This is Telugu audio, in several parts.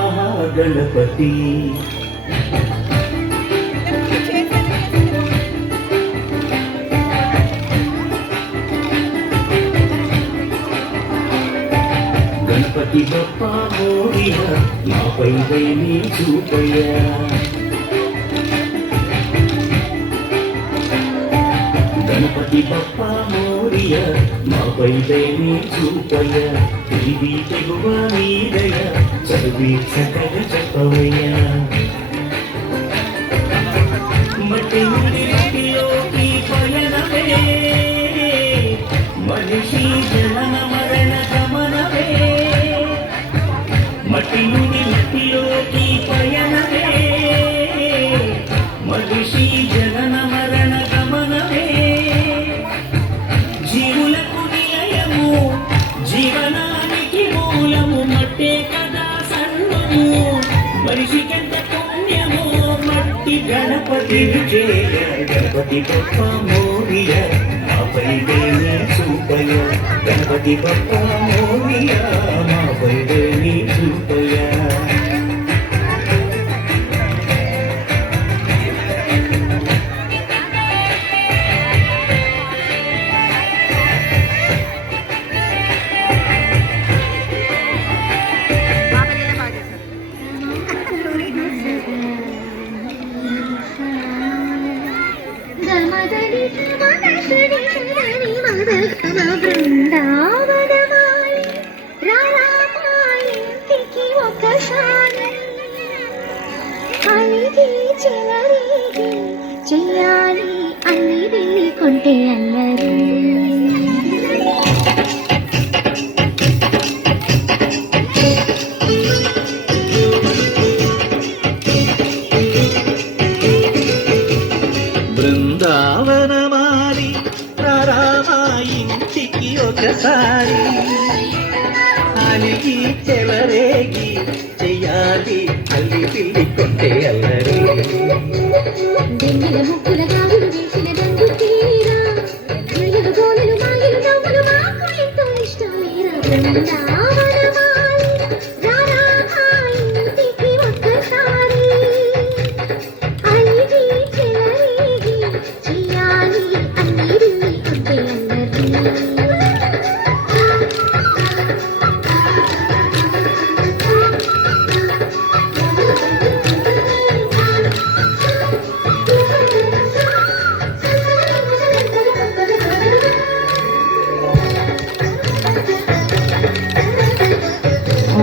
మహాగణపతి గణపతి బప్ప మోరియా మాపై దయని చూపయ్యా గణపతి బప్ప మోరియా మాపై దయని చూపయ్యా ఇది తెగువ నీదయ చదివి చక్కగ చెప్పవయ్యా మట్టి నుండి మట్టిలోకి పయనమే మనిషి జనన మరణ గమనమే మట్టి నుండి మట్టిలోకి పయనమే మనిషి జనన మరణ గమనమే జీవులకు నిలయము జీవనానికి మూలము మట్టే కదా సన్నుము మనిషికెంత పుణ్యము మట్టి గణపతి విజయ గణపతి బప్ప మోరియ మాపై దేని చూపయ గణపతి బప్ప మోరియ మాపై దేని చూపయ బృందావనమాలి రారామాయింటికి ఒకసారి అలిగి చెలరేగి చెయ్యాలి అల్లి వెళ్ళి కొంటే అల్లరి బృందావనమాలి రారామాయింటికి ఒకసారి అలిగి చెలరేగి చెయ్యాలి అల్లి పిల్లి కొంటే అల్లరి దెంగిల ముక్కుల గాలులు వేసిన దండు తీరా నయలు గోలలు మాయలు నవ్వులు మాకు ఎంతో ఇష్టమేరా బృందావనమాలి రారామాయింటికి ఒకసారి అలిగి చెలరేగి చెయ్యాలి అల్లి వెళ్ళి కొంటే అల్లరి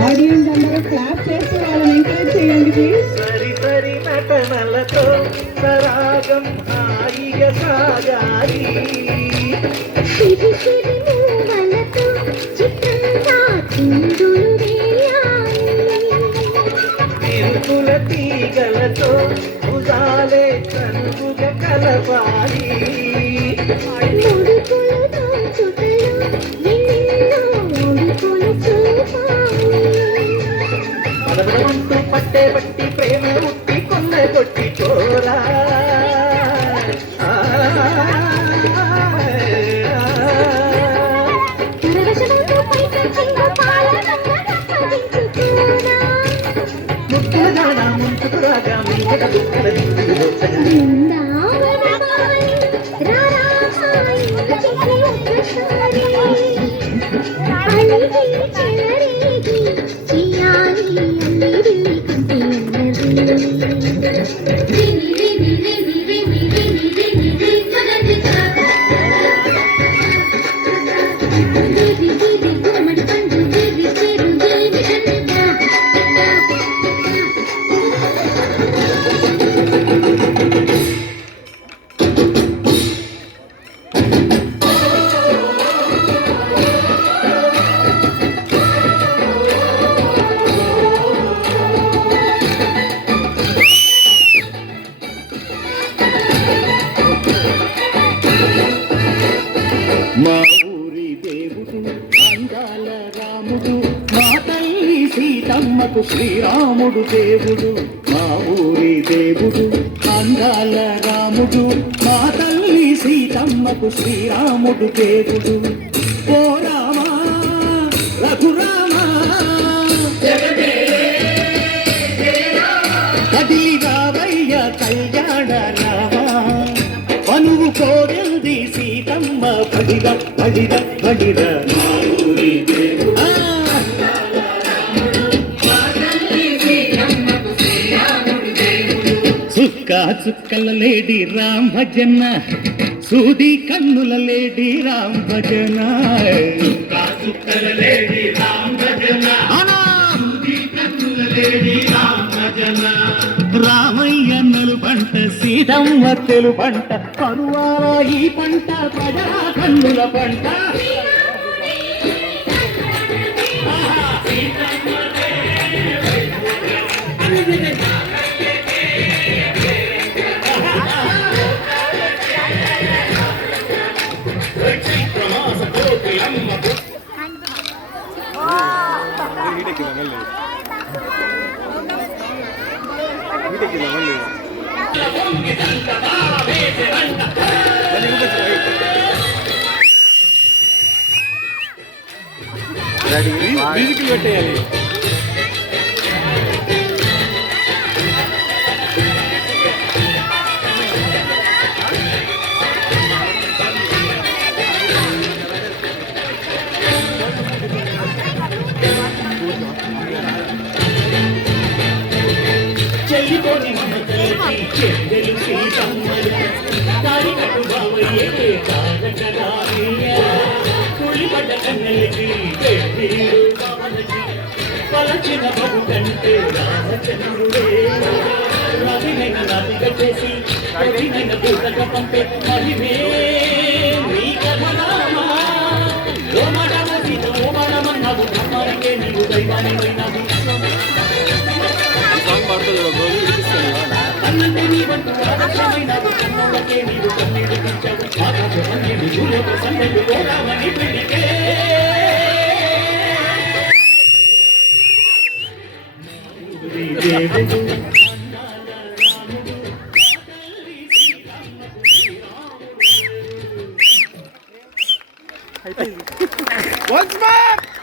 ఆడియన్స్ అందరూ క్లాప్ చేస్తూ వాళ్ళని ఎంకరేజ్ చేయండి ప్లీజ్. సరి సరి నటనలతో సరాగం హాయిగా సాగాలి సిరి సిరి మూవలతో చిత్రంగా చిందులు వేయాలి తిరుకుల తీగలతో భుజాలే కనుగుగా కలపాలి ముడుకులు దోచుటలో ఎన్నెన్నో ముడుకులు చూపాలి పదవమంటూ పట్టే బట్టి ప్రేమ ఉట్టి కొన్న కొట్టి కోరా పరవశమంతో పైకి చింగు పాలనమ్మ రప్పగించుకోనా ముక్కుల దాన ముంచుకు రాగా మీదట దుక్కల బృందావనమాలి రారామాయింటికి ఒకసారి అలిగి చెలరేగి చెయ్యాలి అల్లి వెళ్ళి కొంటే అల్లరి గుమ్మడి పండు చెరు మా ఊరి దేవుడు అందాల రాముడు మా తల్లి సీతమ్మకు శ్రీరాముడు దేవుడు మా ఊరి దేవుడు అందాల రాముడు మా తల్లి సీతమ్మకు శ్రీరాముడు దేవుడు ఓ రామా రఘురామా జగదేవ కదిలి రావయ్య కళ్యాణ రామా మనువు కోరింది సీతమ్మ పడిద పడిద పడిద చుక్క చుక్కల లేడి రామ్ భజన సూది కన్నుల లేడి రామ్ భజన చుక్క చుక్కల లేడి రామ్ భజన సూది కన్నుల లేడి రామ్ భజన రామయ్య నలు పంట సీతమ్మ తెలు పంట కరువాల ఈ పంట ప్రజా కన్నుల పంట మ్యూజిక్ పెట్టేయాలి. చెల్లిపోని చెల్లెలు సీతమ్మలు తాడి కట్టు బావయ్యే కుళ్ళిపడ్డ కన్నెలకి పెళ్ళిళ్ళు బావలకి పలచిన బహు కంటే రామచంద్రుడే రవినైన నాటిక చేసి రవినైన దూతక పంపే మహిమే నీ కథనామా ఓమడమ సీత ఓమడమన్నావు ధర్మానికే నీవు దైవానివైనావు సాంగ్ పాడుతుంది రోజు వినిపిస్తాను. అన్నంటే నీ వంతు ఆదర్శమైనవు కన్నులకే నీవు కన్నీరు తెచ్చావు ఆకాశమన్యుడు భూలోక సందెలు ఓరామని పిలికే దేవుడు Once more!